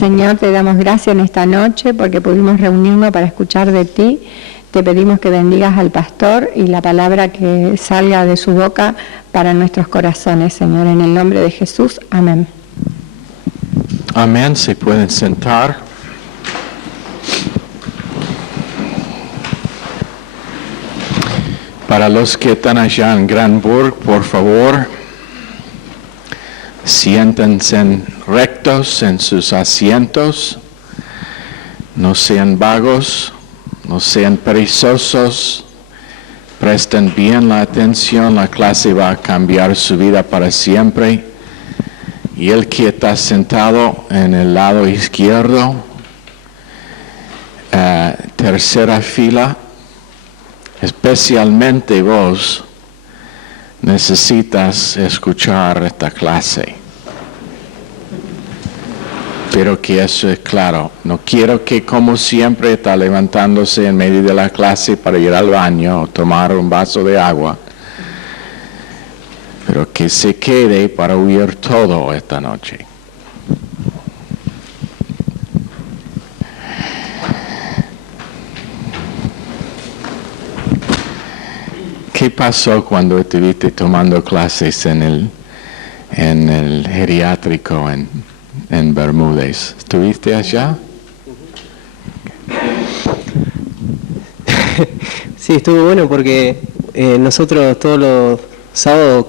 Señor, te damos gracias en esta noche porque pudimos reunirnos para escuchar de ti. Te pedimos que bendigas al pastor y la palabra que salga de su boca para nuestros corazones, Señor, en el nombre de Jesús. Amén. Amén. Se pueden sentar. Para los que están allá en Granburg, por favor, siéntense rectos en sus asientos, no sean vagos, no sean perezosos, presten bien la atención, la clase va a cambiar su vida para siempre. Y el que está sentado en el lado izquierdo, tercera fila, especialmente vos, necesitas escuchar esta clase. Pero que eso es claro. No quiero que, como siempre, está levantándose en medio de la clase para ir al baño o tomar un vaso de agua. Pero que se quede para oír todo esta noche. ¿Qué pasó cuando estuviste tomando clases en el geriátrico en Bermúdez? ¿Estuviste allá? Sí, estuvo bueno porque nosotros todos los sábados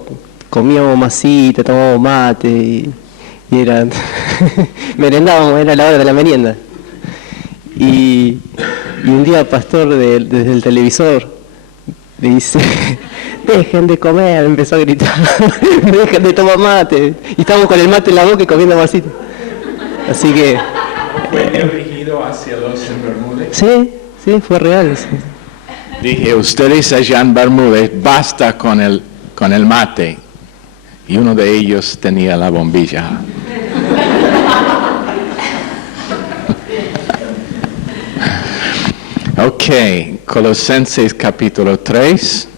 comíamos masita, tomábamos mate y era merendábamos, era la hora de la merienda. Y un día el pastor desde el televisor le dice, dejen de comer, empezó a gritar, dejen de tomar mate. Y estábamos con el mate en la boca y comiendo masita. Así que... ¿Fue dirigido hacia los en Bermúdez? Sí, fue real. Sí. Dije, ustedes allá en Bermúdez, basta con el mate. Y uno de ellos tenía la bombilla. Ok, Colosenses capítulo 3.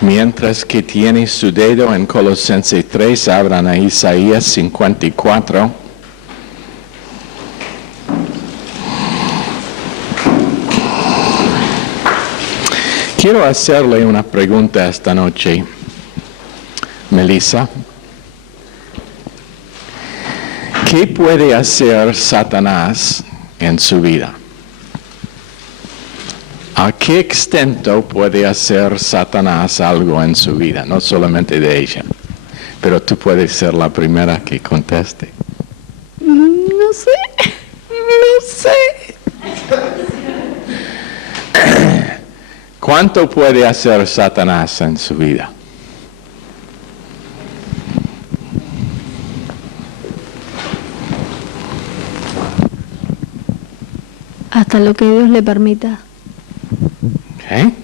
Mientras que tiene su dedo en Colosenses 3, abran a Isaías 54. Quiero hacerle una pregunta esta noche, Melissa. ¿Qué puede hacer Satanás en su vida? ¿A qué extent puede hacer Satanás algo en su vida? No solamente de ella, pero tú puedes ser la primera que conteste. No sé. ¿Cuánto puede hacer Satanás en su vida? Hasta lo que Dios le permita. ¿Okay?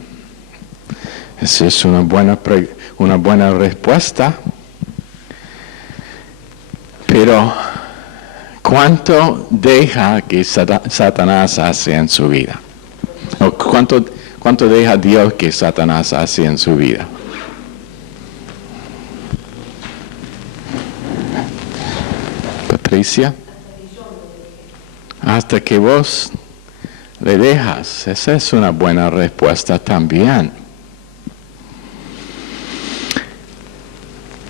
Esa es una buena respuesta. Pero, ¿cuánto deja que Satanás hace en su vida? ¿O cuánto deja Dios que Satanás hace en su vida? Patricia. Hasta que vos le dejas. Esa es una buena respuesta también.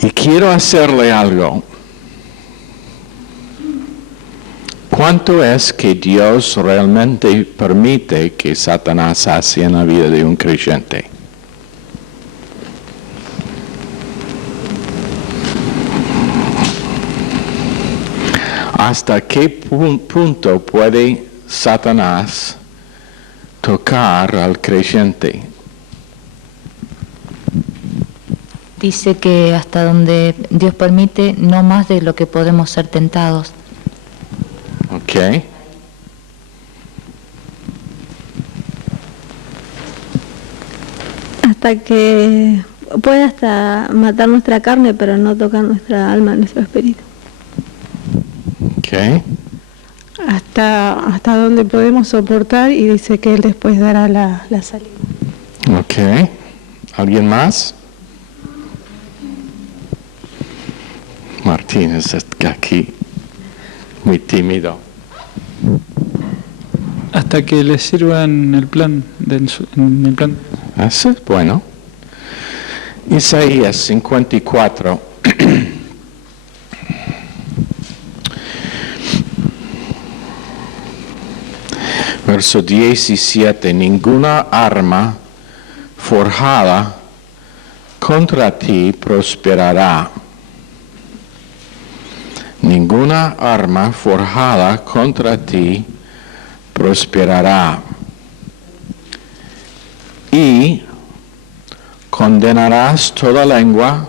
Y quiero hacerle algo. ¿Cuánto es que Dios realmente permite que Satanás hace en la vida de un creyente? ¿Hasta qué punto puede Satanás tocar al creyente? Dice que hasta donde Dios permite, no más de lo que podemos ser tentados. Ok. Hasta que puede hasta matar nuestra carne, pero no tocar nuestra alma, nuestro espíritu. Ok. hasta donde podemos soportar, y dice que Él después dará la salida. Ok. ¿Alguien más? Martínez está aquí, muy tímido. Hasta que les sirva en el plan. En el plan. Eso es bueno. Isaías 54. Verso 17. Ninguna arma forjada contra ti prosperará. Ninguna arma forjada contra ti prosperará. Y condenarás toda lengua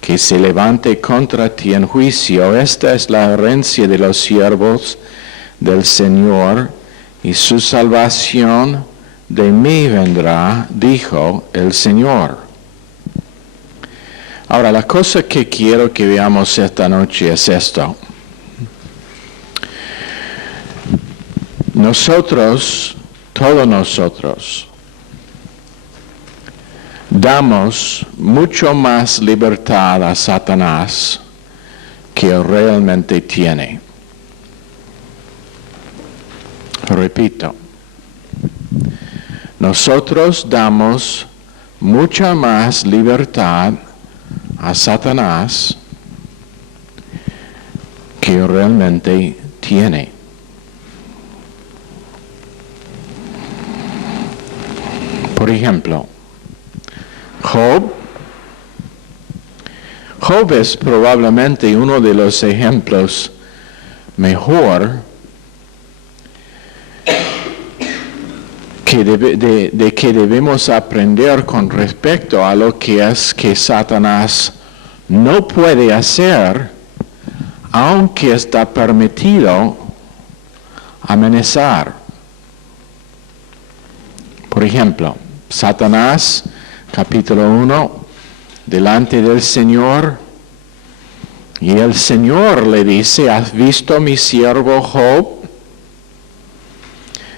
que se levante contra ti en juicio. Esta es la herencia de los siervos del Señor, y su salvación de mí vendrá, dijo el Señor. Ahora, la cosa que quiero que veamos esta noche es esto. Nosotros, todos nosotros, damos mucho más libertad a Satanás que realmente tiene. Repito, nosotros damos mucha más libertad a Satanás que realmente tiene. Por ejemplo, Job es probablemente uno de los ejemplos mejor de que debemos aprender con respecto a lo que es que Satanás no puede hacer, aunque está permitido amenazar. Por ejemplo, Satanás, capítulo 1, delante del Señor, y el Señor le dice: ¿has visto mi siervo Job?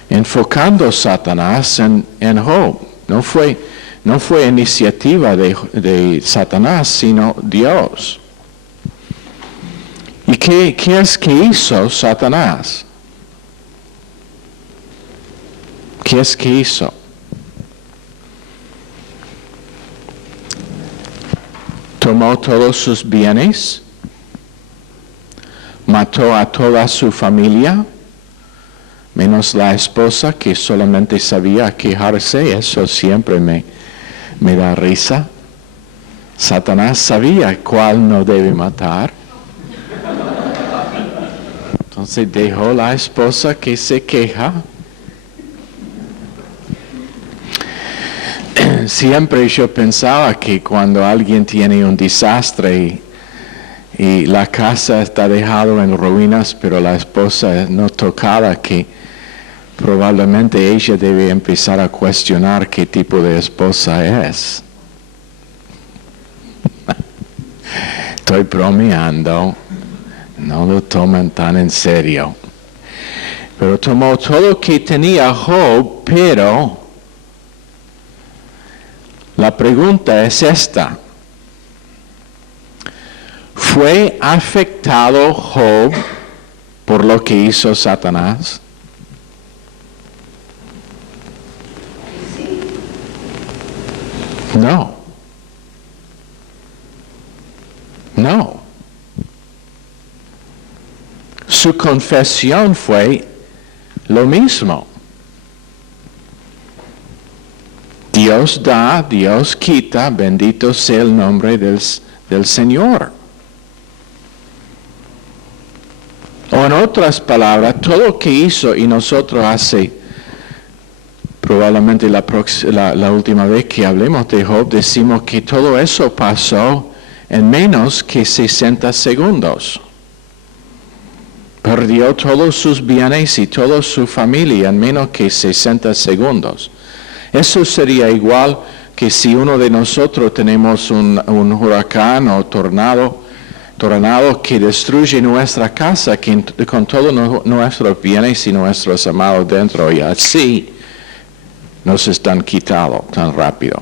Enfocando Satanás en Job. No fue iniciativa de Satanás, sino Dios. ¿Y qué es que hizo Satanás? ¿Qué es que hizo? Tomó todos sus bienes, mató a toda su familia, menos la esposa, que solamente sabía quejarse. Eso siempre me da risa. Satanás sabía cuál no debe matar. Entonces dejó la esposa que se queja. Siempre yo pensaba que cuando alguien tiene un desastre y la casa está dejada en ruinas, pero la esposa no tocada, que probablemente ella debe empezar a cuestionar qué tipo de esposa es. Estoy bromeando, no lo toman tan en serio. Pero tomó todo lo que tenía Job, pero la pregunta es esta: ¿fue afectado Job por lo que hizo Satanás? No. No. Su confesión fue lo mismo. Dios da, Dios quita, bendito sea el nombre del Señor. O en otras palabras, todo lo que hizo, y nosotros probablemente la última vez que hablemos de Job, decimos que todo eso pasó en menos que 60 segundos. Perdió todos sus bienes y toda su familia en menos que 60 segundos. Eso sería igual que si uno de nosotros tenemos un huracán o tornado tornado que destruye nuestra casa con todos nuestros bienes y nuestros amados dentro, y así nos están quitados tan rápido.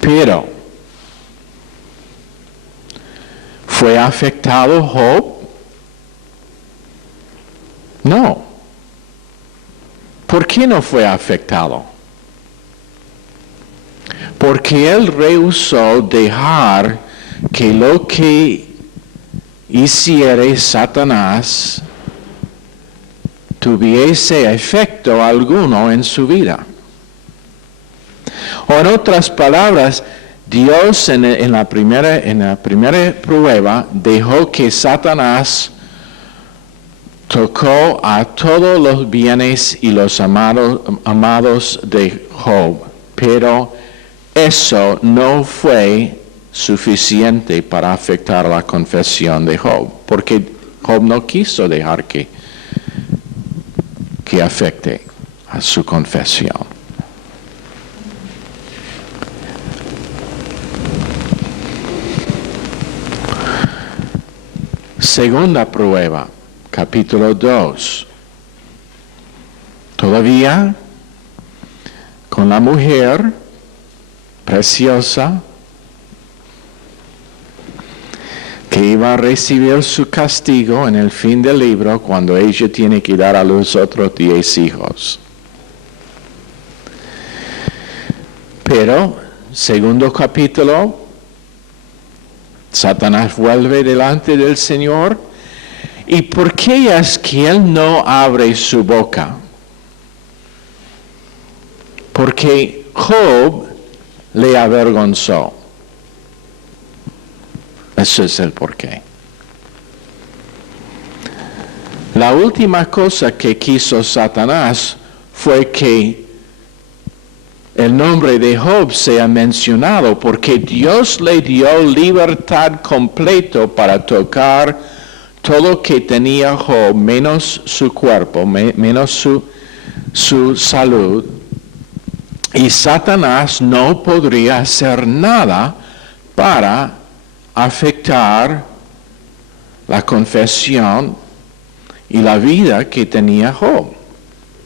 Pero, ¿fue afectado Job? No. ¿Por qué no fue afectado? Porque él rehusó dejar que lo que hiciera Satanás tuviese efecto alguno en su vida. O en otras palabras, Dios en la primera prueba dejó que Satanás tocó a todos los bienes y los amados de Job, pero eso no fue suficiente para afectar la confesión de Job, porque Job no quiso dejar que afecte a su confesión. Segunda prueba, capítulo 2. Todavía con la mujer preciosa que iba a recibir su castigo en el fin del libro cuando ella tiene que dar a los otros 10 hijos. Pero, segundo capítulo, Satanás vuelve delante del Señor. ¿Y por qué es que él no abre su boca? Porque Job le avergonzó. Ese es el porqué. La última cosa que quiso Satanás fue que el nombre de Job sea mencionado, porque Dios le dio libertad completa para tocar todo lo que tenía Job, menos su cuerpo, menos su salud. Y Satanás no podría hacer nada para afectar la confesión y la vida que tenía Job.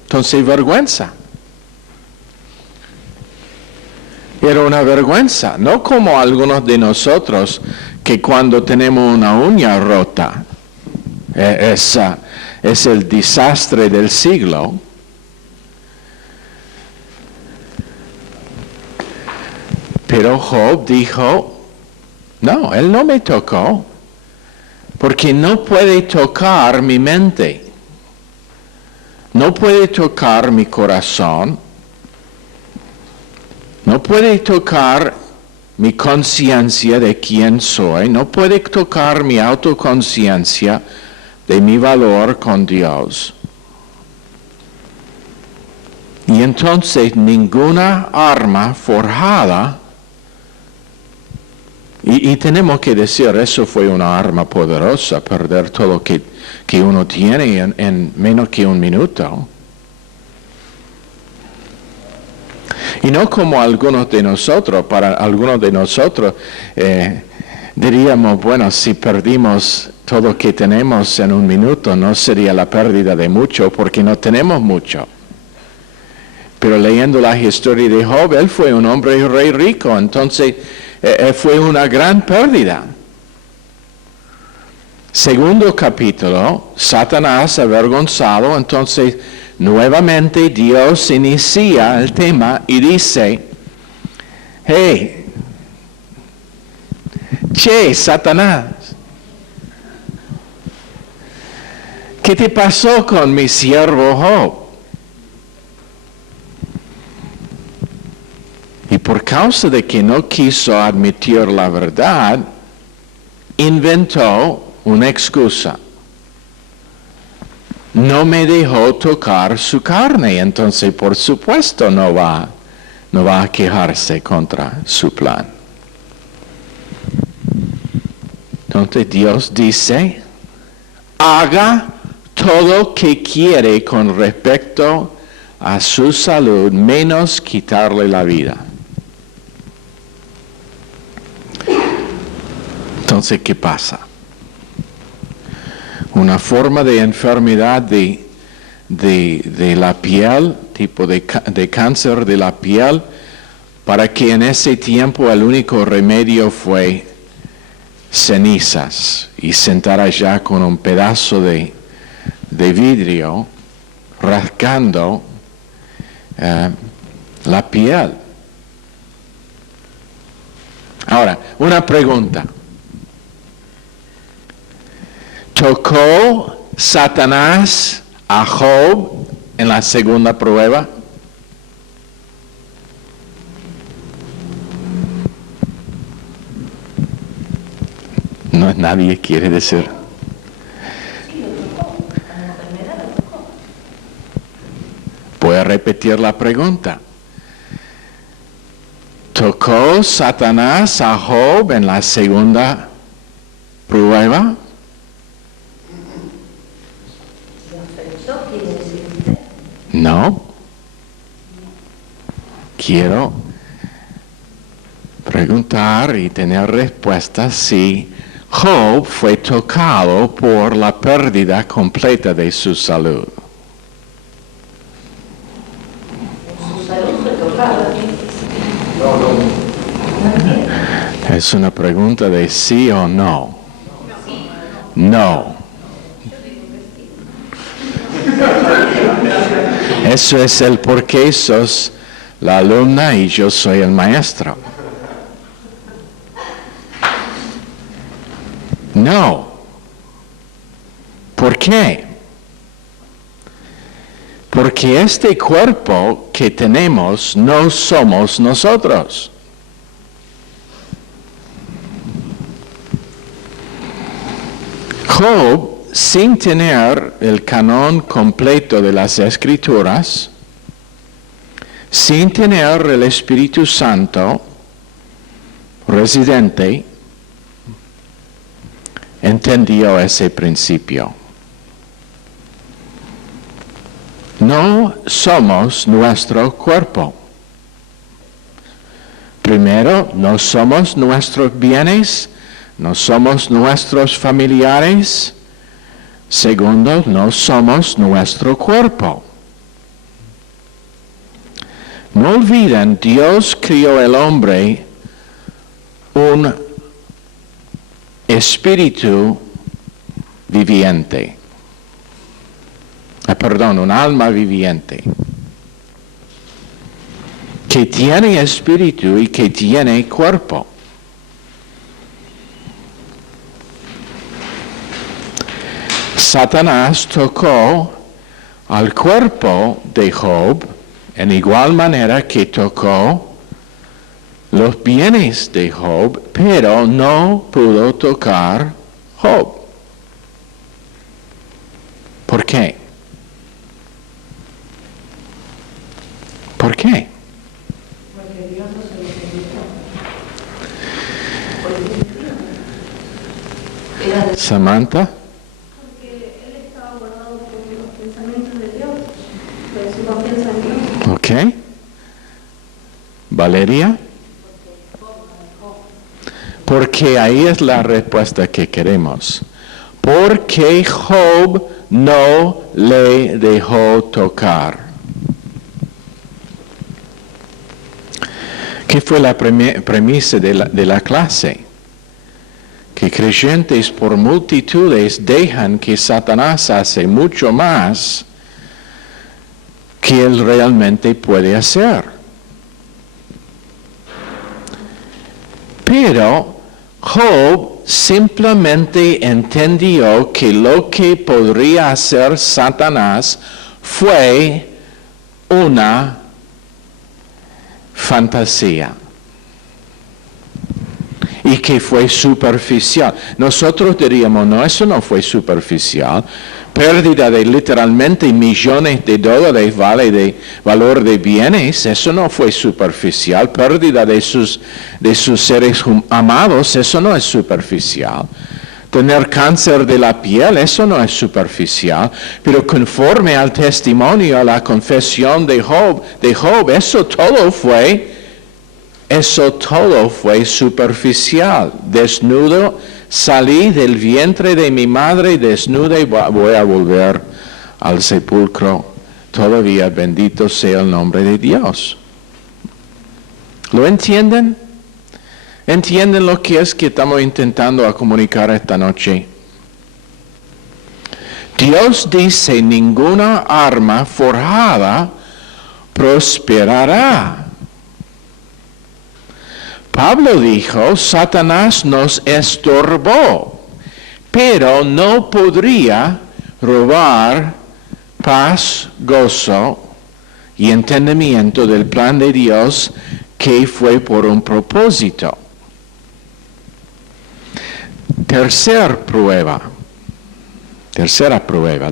Entonces, vergüenza. Era una vergüenza, no como algunos de nosotros que cuando tenemos una uña rota, es el desastre del siglo. Pero Job dijo, no, él no me tocó, porque no puede tocar mi mente, no puede tocar mi corazón, no puede tocar mi conciencia de quién soy, no puede tocar mi autoconciencia de mi valor con Dios. Y entonces ninguna arma forjada, y tenemos que decir, eso fue una arma poderosa, perder todo lo que uno tiene en menos que un minuto. Y no como algunos de nosotros, para algunos de nosotros diríamos, bueno, si perdimos todo lo que tenemos en un minuto, no sería la pérdida de mucho, porque no tenemos mucho. Pero leyendo la historia de Job, él fue un hombre rey rico, entonces fue una gran pérdida. Segundo capítulo, Satanás avergonzado, entonces nuevamente Dios inicia el tema y dice, hey, Satanás, ¿qué te pasó con mi siervo Job? Y por causa de que no quiso admitir la verdad, inventó una excusa. No me dejó tocar su carne, entonces por supuesto no va a quejarse contra su plan. Entonces Dios dice, haga todo lo que quiere con respecto a su salud, menos quitarle la vida. Entonces, ¿qué pasa? Una forma de enfermedad de la piel, tipo de cáncer de la piel, para que en ese tiempo el único remedio fue cenizas y sentar allá con un pedazo de vidrio rascando la piel. Ahora, una pregunta. ¿Tocó Satanás a Job en la segunda prueba? No, nadie quiere decir. Voy a repetir la pregunta. ¿Tocó Satanás a Job en la segunda prueba? No. Quiero preguntar y tener respuesta si Job fue tocado por la pérdida completa de su salud. Su salud fue tocada. Es una pregunta de sí o no. No. Eso es el por qué sos la alumna y yo soy el maestro. No. ¿Por qué? Porque este cuerpo que tenemos no somos nosotros. Job, sin tener el canon completo de las Escrituras, sin tener el Espíritu Santo residente, entendió ese principio. No somos nuestro cuerpo. Primero, no somos nuestros bienes, no somos nuestros familiares. Segundo, no somos nuestro cuerpo. No olviden, Dios crió el hombre un espíritu viviente. Un alma viviente. Que tiene espíritu y que tiene cuerpo. Satanás tocó al cuerpo de Job en igual manera que tocó los bienes de Job, pero no pudo tocar Job. ¿Por qué? ¿Por qué? Porque Dios no se lo permitió. Samantha? Ok. Valeria. Porque ahí es la respuesta que queremos. Porque Job no le dejó tocar. ¿Qué fue la premisa de la clase? Que creyentes por multitudes dejan que Satanás hace mucho más que él realmente puede hacer. Pero Job simplemente entendió que lo que podría hacer Satanás fue una fantasía. Y que fue superficial. Nosotros diríamos, no, eso no fue superficial. Pérdida de literalmente millones de dólares de valor de bienes, eso no fue superficial. Pérdida de sus seres amados, eso no es superficial. Tener cáncer de la piel, eso no es superficial. Pero conforme al testimonio, a la confesión de Job, eso todo fue superficial. Desnudo, salí del vientre de mi madre desnuda y voy a volver al sepulcro. Todavía bendito sea el nombre de Dios. ¿Lo entienden? ¿Entienden lo que es que estamos intentando comunicar esta noche? Dios dice, ninguna arma forjada prosperará. Pablo dijo, Satanás nos estorbó, pero no podría robar paz, gozo y entendimiento del plan de Dios que fue por un propósito. Tercera prueba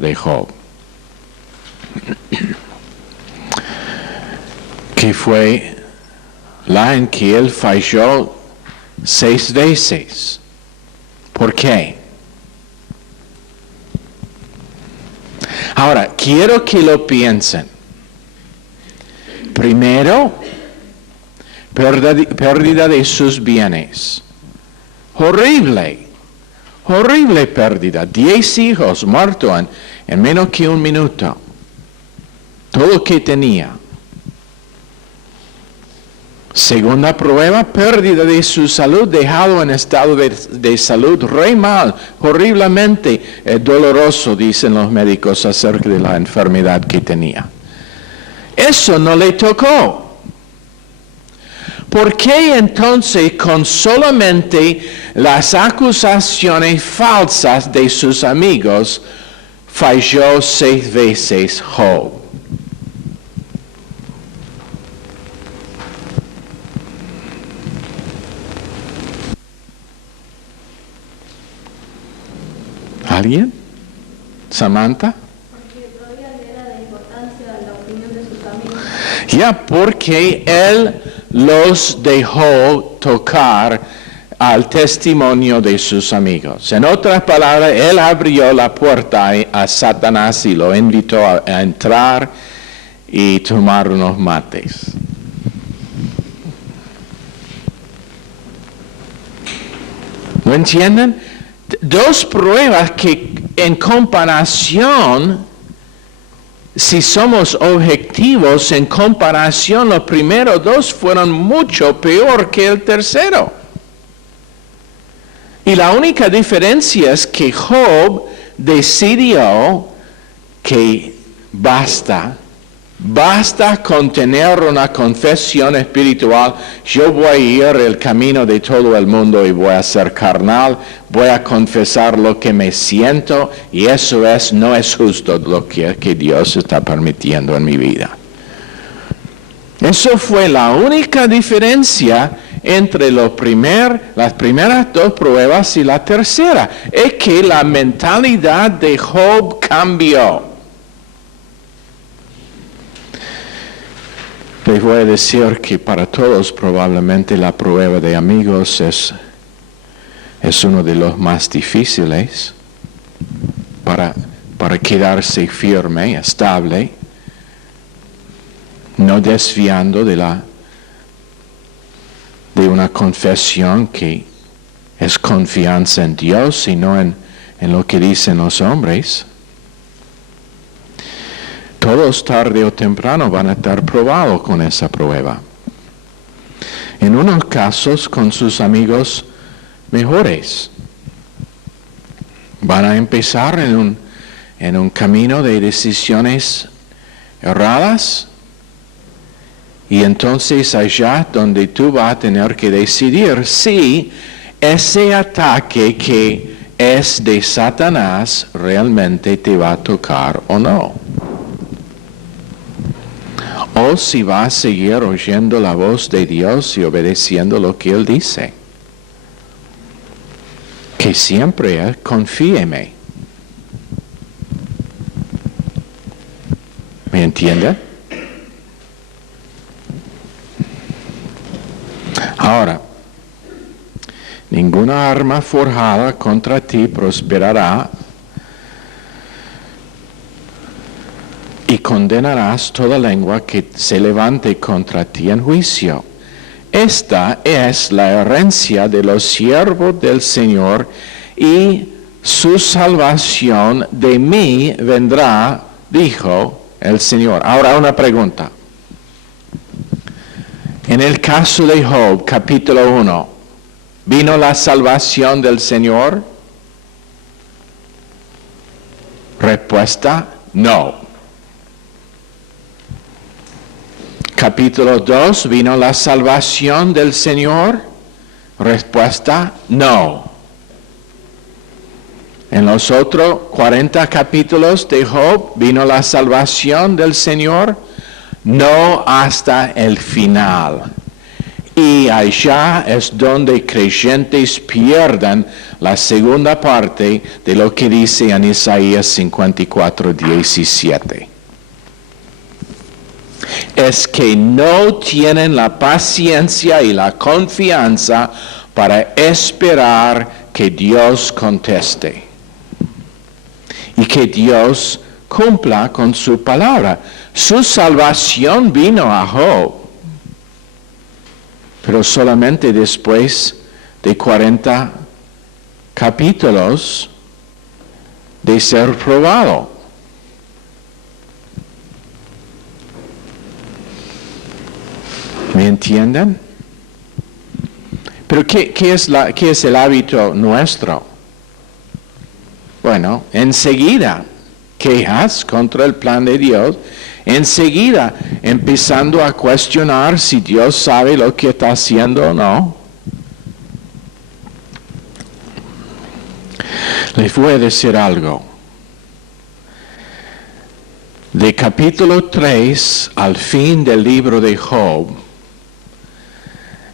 de Job, que fue la en que él falló 6 veces. ¿Por qué? Ahora, quiero que lo piensen. Primero, pérdida de sus bienes. Horrible pérdida. 10 hijos muertos en menos que un minuto. Todo lo que tenía. Segunda prueba, pérdida de su salud, dejado en estado de salud re mal, horriblemente doloroso, dicen los médicos acerca de la enfermedad que tenía. Eso no le tocó. ¿Por qué entonces con solamente las acusaciones falsas de sus amigos falló 6 veces Job? ¿Alguien? ¿Samantha? Porque todavía le da de importancia a la opinión de sus amigos. Ya, porque él los dejó tocar al testimonio de sus amigos. En otras palabras, él abrió la puerta a Satanás y lo invitó a entrar y tomar unos mates. ¿Lo entienden? 2 pruebas que en comparación, si somos objetivos, en comparación, los primeros 2 fueron mucho peor que el tercero. Y la única diferencia es que Job decidió que basta con tener una confesión espiritual. Yo voy a ir el camino de todo el mundo y voy a ser carnal, voy a confesar lo que me siento y eso no es justo lo que Dios está permitiendo en mi vida. Eso fue la única diferencia entre las primeras 2 pruebas y la tercera. Es que la mentalidad de Job cambió. Les voy a decir que para todos probablemente la prueba de amigos es uno de los más difíciles para quedarse firme, estable, no desviando de una confesión que es confianza en Dios, sino en lo que dicen los hombres. Todos tarde o temprano van a estar probados con esa prueba. En unos casos con sus amigos mejores. Van a empezar en un camino de decisiones erradas. Y entonces allá donde tú vas a tener que decidir si ese ataque que es de Satanás realmente te va a tocar o no. O si vas a seguir oyendo la voz de Dios y obedeciendo lo que Él dice. Que siempre es, confíeme. ¿Me entiende? Ahora, ninguna arma forjada contra ti prosperará y condenarás toda lengua que se levante contra ti en juicio. esta es la herencia de los siervos del Señor y su salvación de mí vendrá, dijo el Señor. Ahora una pregunta. En el caso de Job, capítulo 1, ¿vino la salvación del Señor? Respuesta, no. Capítulo 2, ¿vino la salvación del Señor? Respuesta, no. En los otros 40 capítulos de Job, ¿vino la salvación del Señor? No hasta el final. Y allá es donde creyentes pierden la segunda parte de lo que dice en Isaías 54:17. Es que no tienen la paciencia y la confianza para esperar que Dios conteste y que Dios cumpla con su palabra. Su salvación vino a Job, pero solamente después de 40 capítulos de ser probado. ¿Me entienden? Pero ¿qué es el hábito nuestro? Bueno, enseguida quejas contra el plan de Dios, enseguida empezando a cuestionar si Dios sabe lo que está haciendo o no. Les voy a decir algo. De capítulo 3 al fin del libro de Job,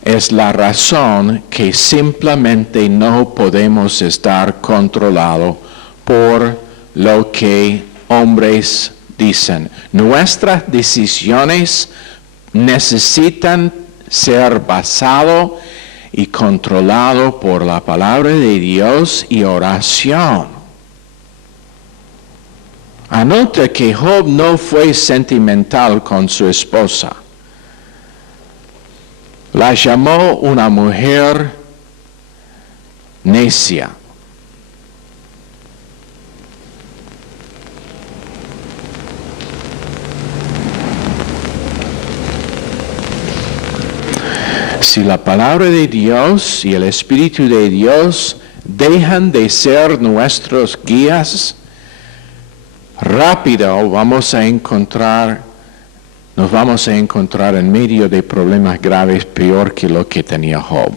es la razón que simplemente no podemos estar controlados por lo que hombres dicen. Nuestras decisiones necesitan ser basadas y controladas por la palabra de Dios y oración. Anota que Job no fue sentimental con su esposa. La llamó una mujer necia. Si la palabra de Dios y el Espíritu de Dios dejan de ser nuestros guías, rápido nos vamos a encontrar en medio de problemas graves peor que lo que tenía Job.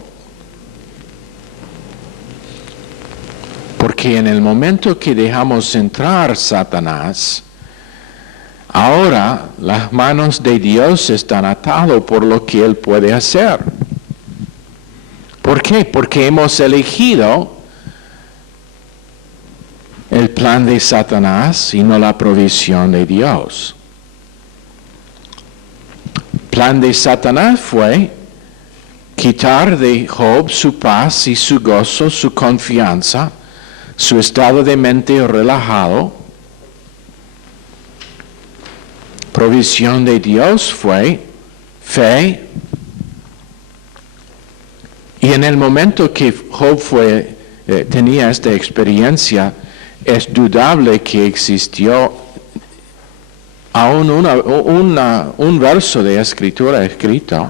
Porque en el momento que dejamos entrar Satanás, ahora las manos de Dios están atadas por lo que Él puede hacer. ¿Por qué? Porque hemos elegido el plan de Satanás y no la provisión de Dios. El plan de Satanás fue quitar de Job su paz y su gozo, su confianza, su estado de mente relajado. Provisión de Dios fue fe. Y en el momento que Job tenía esta experiencia, es dudable que existió aún un verso de escritura escrito.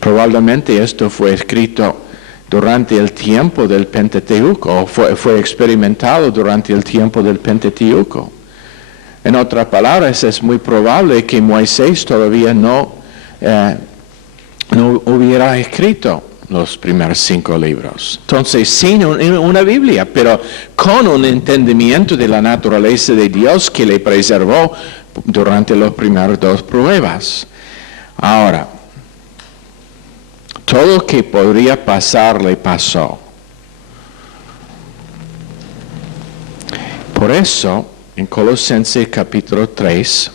Probablemente esto fue escrito durante el tiempo del Pentateuco, o fue experimentado durante el tiempo del Pentateuco. En otras palabras, es muy probable que Moisés todavía no hubiera escrito los primeros 5 libros. Entonces, sin una Biblia, pero con un entendimiento de la naturaleza de Dios que le preservó durante las primeras 2 pruebas. Ahora, todo lo que podría pasar le pasó. Por eso, en Colosenses capítulo 3,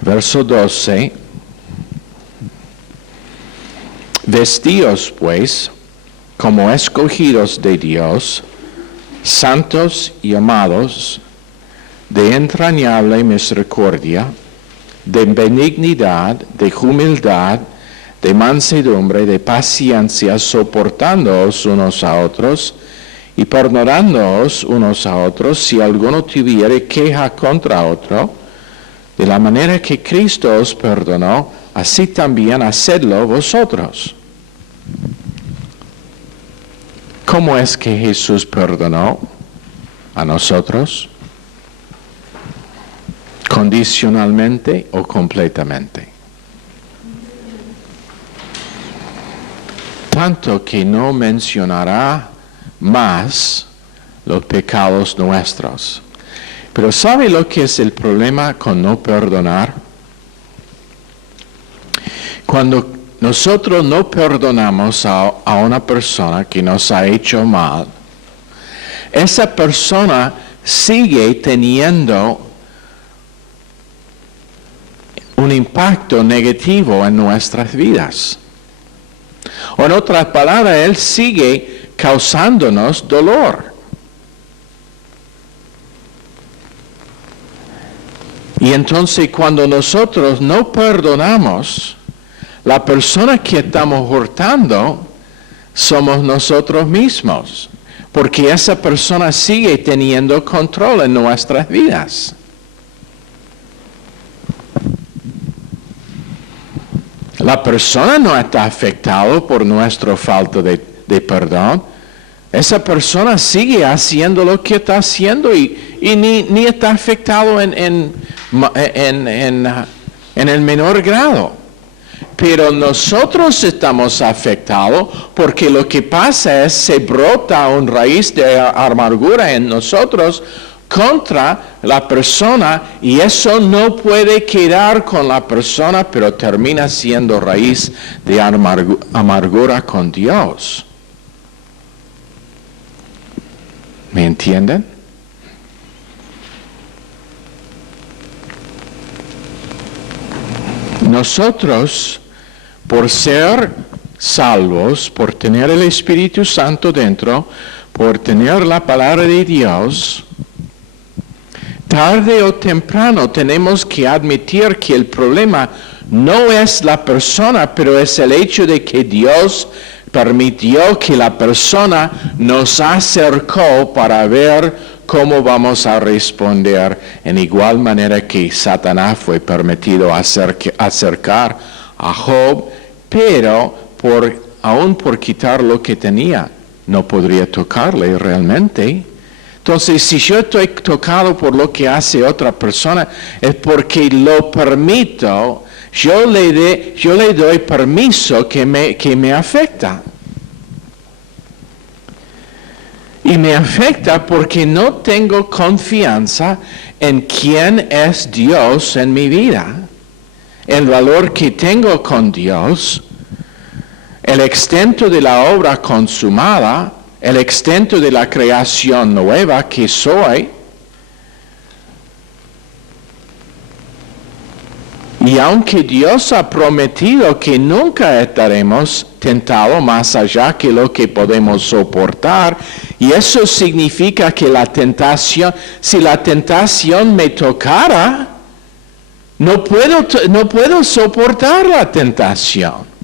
verso 12, vestíos pues como escogidos de Dios, santos y amados, de entrañable misericordia, de benignidad, de humildad, de mansedumbre, de paciencia, soportándoos unos a otros y perdonándoos unos a otros si alguno tuviere queja contra otro, de la manera que Cristo os perdonó, así también hacedlo vosotros. ¿Cómo es que Jesús perdonó a nosotros? ¿Condicionalmente o completamente? Tanto que no mencionará más los pecados nuestros. Pero ¿sabe lo que es el problema con no perdonar? Cuando nosotros no perdonamos a una persona que nos ha hecho mal, esa persona sigue teniendo un impacto negativo en nuestras vidas. O en otras palabras, Él sigue causándonos dolor. Y entonces cuando nosotros no perdonamos, la persona que estamos hurtando somos nosotros mismos, porque esa persona sigue teniendo control en nuestras vidas. La persona no está afectada por nuestra falta de perdón. Esa persona sigue haciendo lo que está haciendo y ni está afectado en el menor grado. Pero nosotros estamos afectados porque lo que pasa es se brota una raíz de amargura en nosotros contra la persona y eso no puede quedar con la persona, pero termina siendo raíz de amargura con Dios. ¿Me entienden? Nosotros, por ser salvos, por tener el Espíritu Santo dentro, por tener la palabra de Dios, tarde o temprano tenemos que admitir que el problema no es la persona, pero es el hecho de que Dios permitió que la persona nos acercó para ver cómo vamos a responder en igual manera que Satanás fue permitido acercar a Job, pero aún por quitar lo que tenía, no podría tocarle realmente. Entonces, si yo estoy tocado por lo que hace otra persona, es porque lo permito, yo le doy permiso que me afecta. Y me afecta porque no tengo confianza en quién es Dios en mi vida, el valor que tengo con Dios, el extento de la obra consumada, el extento de la creación nueva que soy. Y aunque Dios ha prometido que nunca estaremos tentados más allá que lo que podemos soportar, y eso significa que si la tentación me tocara, no puedo soportar la tentación.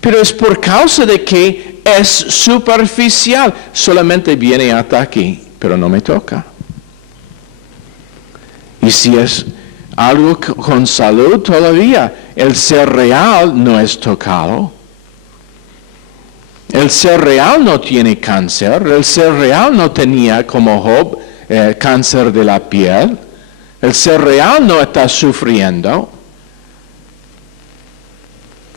Pero es por causa de que es superficial, solamente viene hasta aquí, pero no me toca. Y si es algo con salud todavía, el ser real no es tocado. El ser real no tiene cáncer, el ser real no tenía como Job cáncer de la piel, el ser real no está sufriendo.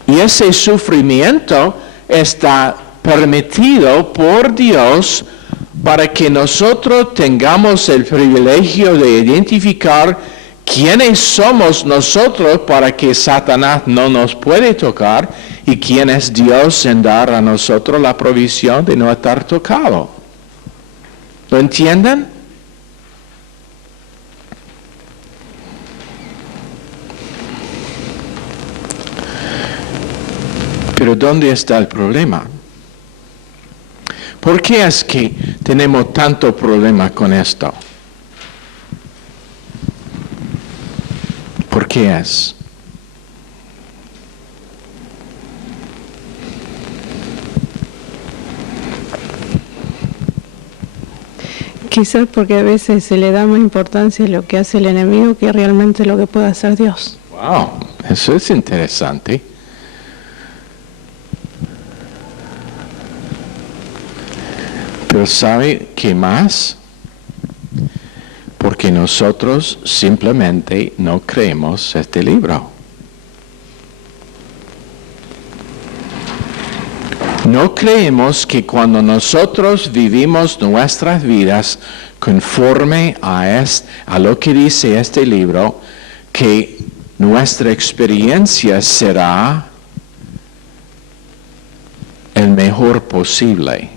Y ese sufrimiento está permitido por Dios para que nosotros tengamos el privilegio de identificar quiénes somos nosotros para que Satanás no nos puede tocar y quién es Dios en dar a nosotros la provisión de no estar tocado. ¿Lo entienden? Pero ¿dónde está el problema? ¿Por qué es que tenemos tanto problema con esto? ¿Por ¿Qué es? Quizás porque a veces se le da más importancia a lo que hace el enemigo que realmente lo que puede hacer Dios. Wow, eso es interesante. Pero ¿sabe qué más? Porque nosotros simplemente no creemos este libro. No creemos que cuando nosotros vivimos nuestras vidas conforme a lo que dice este libro, que nuestra experiencia será el mejor posible.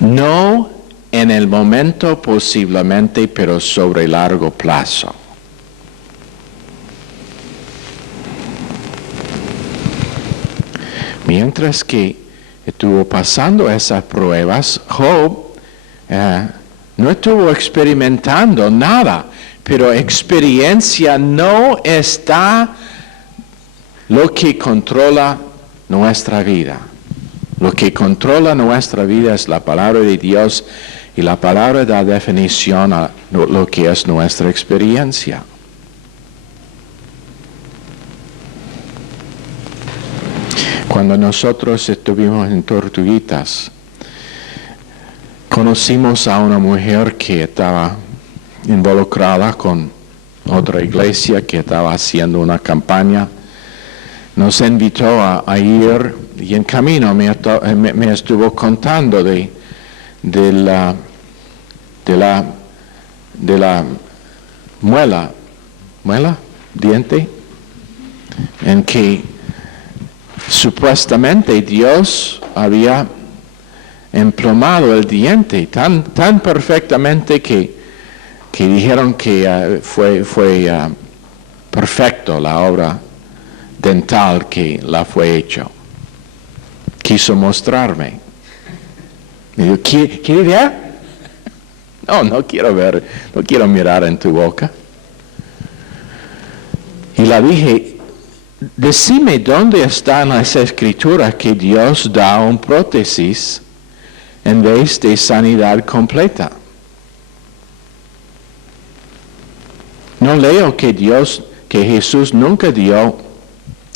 No en el momento posiblemente, pero sobre largo plazo. Mientras que estuvo pasando esas pruebas, Job no estuvo experimentando nada, pero experiencia no está lo que controla nuestra vida. Lo que controla nuestra vida es la palabra de Dios y la palabra da definición a lo que es nuestra experiencia. Cuando nosotros estuvimos en Tortuguitas, conocimos a una mujer que estaba involucrada con otra iglesia que estaba haciendo una campaña. Nos invitó a ir y en camino me estuvo contando de la muela, diente, en que supuestamente Dios había emplomado el diente tan perfectamente que dijeron que fue perfecto la obra dental que la fue hecho. Quiso mostrarme. Me dijo, ¿quiere ver? No quiero ver, no quiero mirar en tu boca. Y le dije, decime dónde están las escrituras que Dios da una prótesis en vez de sanidad completa. No leo que Jesús nunca dio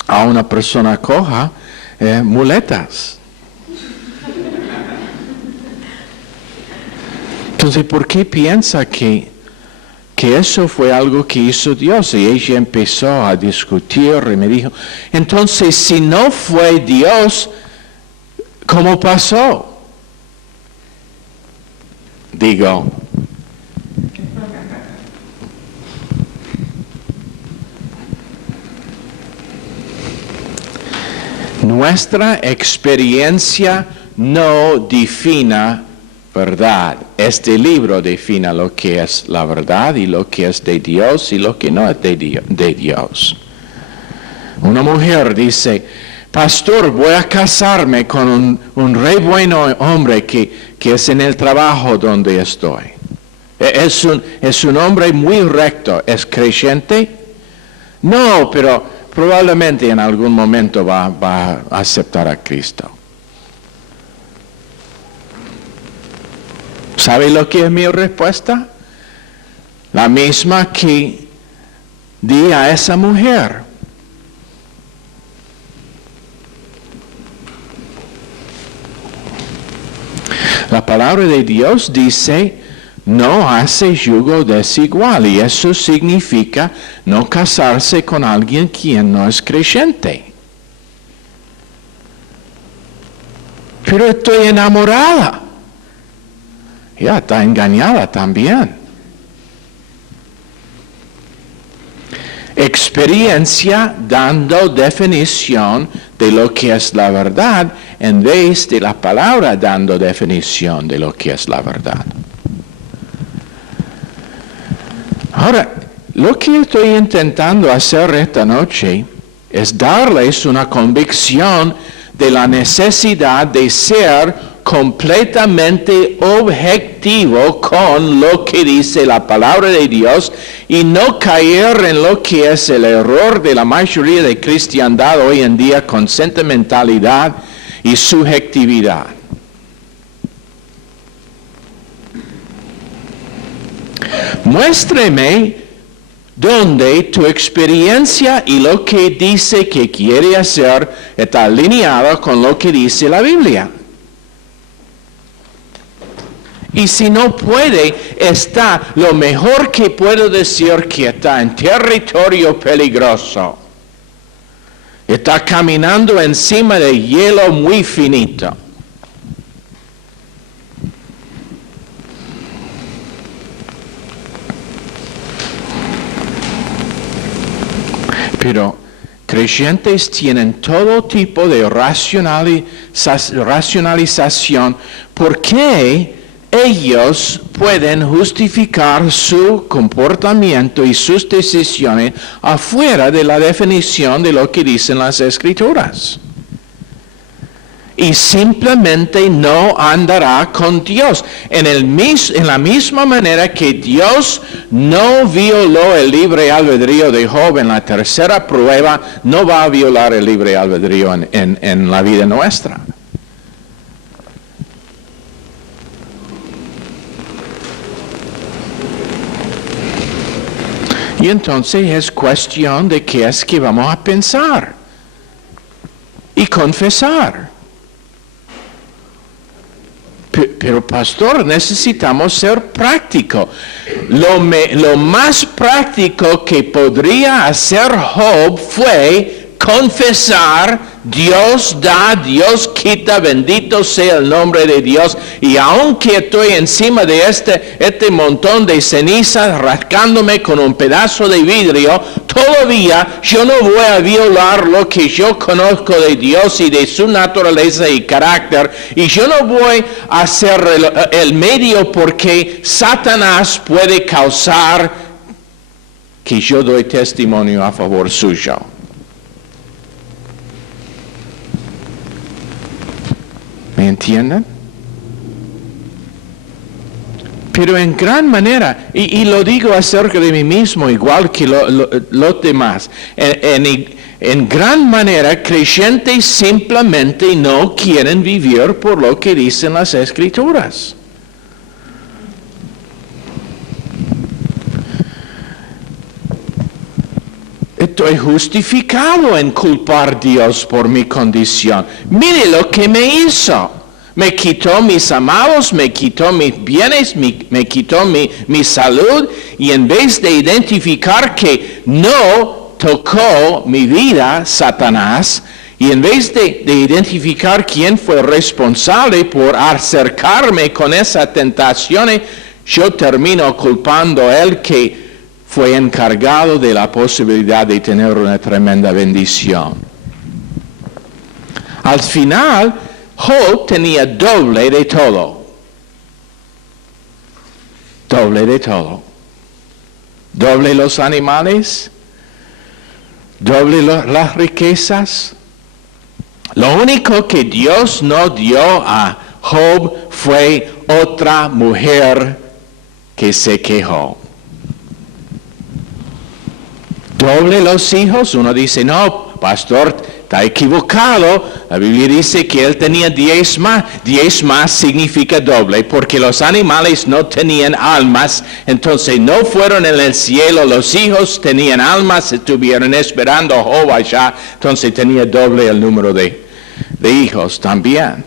a una persona coja muletas. Entonces, ¿por qué piensa que eso fue algo que hizo Dios? Y ella empezó a discutir y me dijo, entonces, si no fue Dios, ¿cómo pasó? Digo, nuestra experiencia no define verdad. Este libro define lo que es la verdad y lo que es de Dios y lo que no es de Dios. Una mujer dice, pastor, voy a casarme con un re buen hombre que es en el trabajo donde estoy. Es un hombre muy recto. ¿Es creyente? No, pero probablemente en algún momento va a aceptar a Cristo. ¿Sabe lo que es mi respuesta? La misma que di a esa mujer. La palabra de Dios dice, no hace yugo desigual, y eso significa no casarse con alguien quien no es creyente. Pero estoy enamorada. Ya está engañada también. Experiencia dando definición de lo que es la verdad en vez de la palabra dando definición de lo que es la verdad. Ahora, lo que estoy intentando hacer esta noche es darles una convicción de la necesidad de ser completamente objetivo con lo que dice la palabra de Dios y no caer en lo que es el error de la mayoría de cristiandad hoy en día con sentimentalidad y subjetividad. Muéstreme donde tu experiencia y lo que dice que quiere hacer está alineado con lo que dice la Biblia. Y si no puede, está lo mejor que puedo decir que está en territorio peligroso. Está caminando encima de hielo muy finito. Pero creyentes tienen todo tipo de racionalización porque ellos pueden justificar su comportamiento y sus decisiones afuera de la definición de lo que dicen las Escrituras. Y simplemente no andará con Dios. En la misma manera que Dios no violó el libre albedrío de Job en la tercera prueba, no va a violar el libre albedrío en la vida nuestra. Y entonces es cuestión de qué es que vamos a pensar y confesar. Pero pastor, necesitamos ser prácticos. Lo más práctico que podría hacer Job fue confesar: Dios da, Dios quita, bendito sea el nombre de Dios. Y aunque estoy encima de este montón de cenizas, rascándome con un pedazo de vidrio, todavía yo no voy a violar lo que yo conozco de Dios y de su naturaleza y carácter. Y yo no voy a hacer el medio porque Satanás puede causar que yo doy testimonio a favor suyo. ¿Me entienden? Pero en gran manera, y lo digo acerca de mí mismo igual que los demás, en gran manera creyentes simplemente no quieren vivir por lo que dicen las Escrituras. Estoy justificado en culpar a Dios por mi condición. Mire lo que me hizo. Me quitó mis amados, me quitó mis bienes, me quitó mi salud. Y en vez de identificar que no tocó mi vida Satanás, y en vez de identificar quién fue responsable por acercarme con esas tentaciones, yo termino culpando a él que fue encargado de la posibilidad de tener una tremenda bendición. Al final, Job tenía doble de todo. Doble de todo. Doble los animales, doble las riquezas. Lo único que Dios no dio a Job fue otra mujer que se quejó. Doble los hijos. Uno dice: no, pastor, está equivocado. La Biblia dice que él tenía 10 más. 10 más significa doble, porque los animales no tenían almas, entonces no fueron en el cielo. Los hijos tenían almas, estuvieron esperando a Job allá, entonces tenía doble el número de hijos también.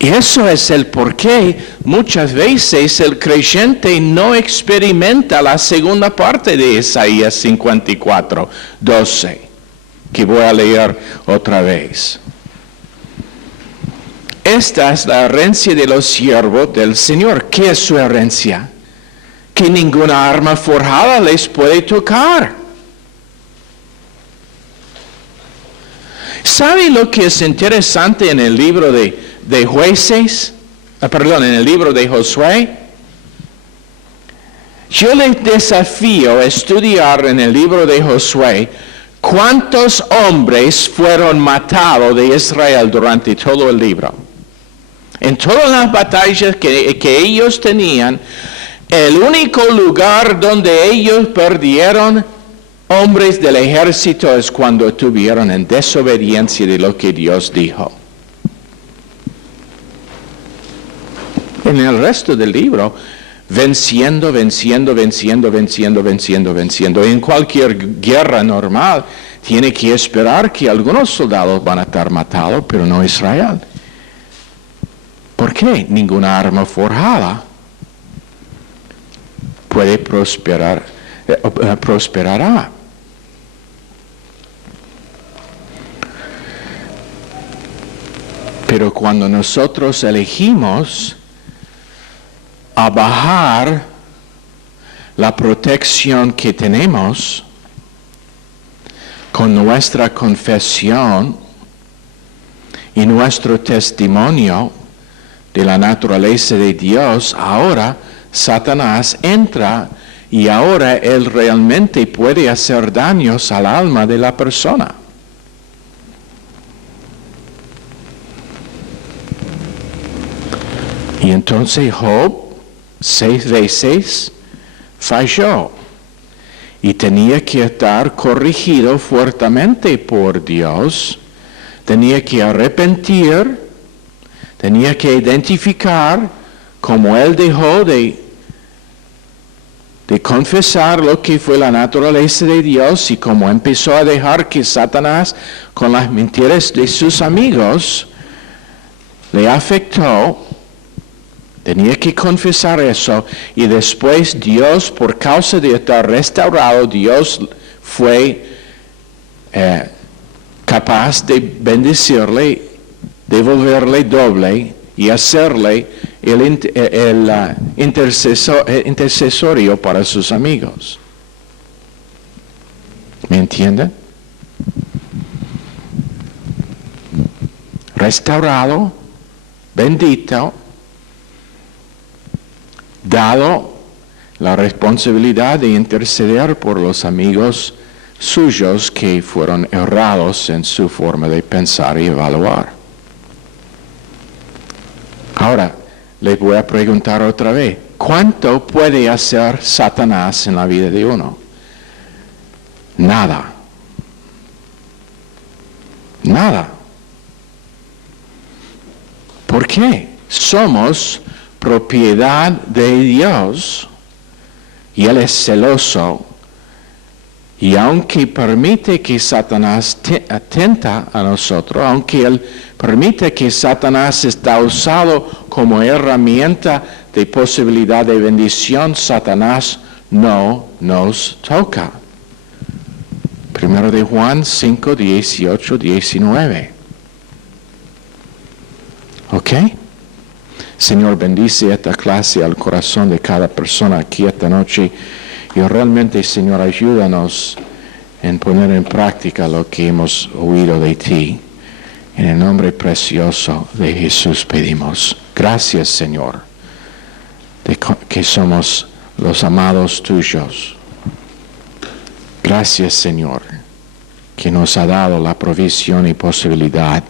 Y eso es el porqué muchas veces el creyente no experimenta la segunda parte de Isaías 54, 12, que voy a leer otra vez. Esta es la herencia de los siervos del Señor. ¿Qué es su herencia? Que ninguna arma forjada les puede tocar. ¿Sabe lo que es interesante en el libro de Jueces? En el libro de Josué. Yo les desafío a estudiar en el libro de Josué ¿Cuántos hombres fueron matados de Israel durante todo el libro? En todas las batallas que ellos tenían, el único lugar donde ellos perdieron hombres del ejército es cuando estuvieron en desobediencia de lo que Dios dijo. En el resto del libro, venciendo. En cualquier guerra normal, tiene que esperar que algunos soldados van a estar matados, pero no Israel. ¿Por qué? Ninguna arma forjada puede prosperará. Pero cuando nosotros elegimos a bajar la protección que tenemos con nuestra confesión y nuestro testimonio de la naturaleza de Dios, ahora Satanás entra y ahora él realmente puede hacer daños al alma de la persona. Y entonces Job 6 veces falló y tenía que estar corregido fuertemente por Dios, tenía que arrepentir, tenía que identificar cómo él dejó de confesar lo que fue la naturaleza de Dios y cómo empezó a dejar que Satanás con las mentiras de sus amigos le afectó. Tenía que confesar eso y después Dios, por causa de estar restaurado, Dios fue capaz de bendecirle, devolverle doble y hacerle el intercesorio para sus amigos. ¿Me entienden? Restaurado, bendito, dado la responsabilidad de interceder por los amigos suyos que fueron errados en su forma de pensar y evaluar. Ahora, les voy a preguntar otra vez, ¿cuánto puede hacer Satanás en la vida de uno? Nada. Nada. ¿Por qué? Somos propiedad de Dios y Él es celoso, y aunque permite que Satanás atenta a nosotros, aunque Él permite que Satanás está usado como herramienta de posibilidad de bendición, Satanás no nos toca. 1 de Juan 5, 18, 19. ¿Ok? Señor, bendice esta clase al corazón de cada persona aquí esta noche. Y realmente, Señor, ayúdanos en poner en práctica lo que hemos oído de ti. En el nombre precioso de Jesús pedimos. Gracias, Señor, de que somos los amados tuyos. Gracias, Señor, que nos ha dado la provisión y posibilidad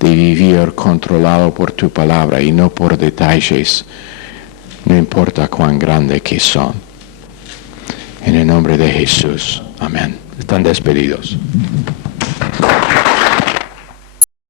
de vivir controlado por tu palabra y no por detalles, no importa cuán grande que son. En el nombre de Jesús. Amén. Están despedidos.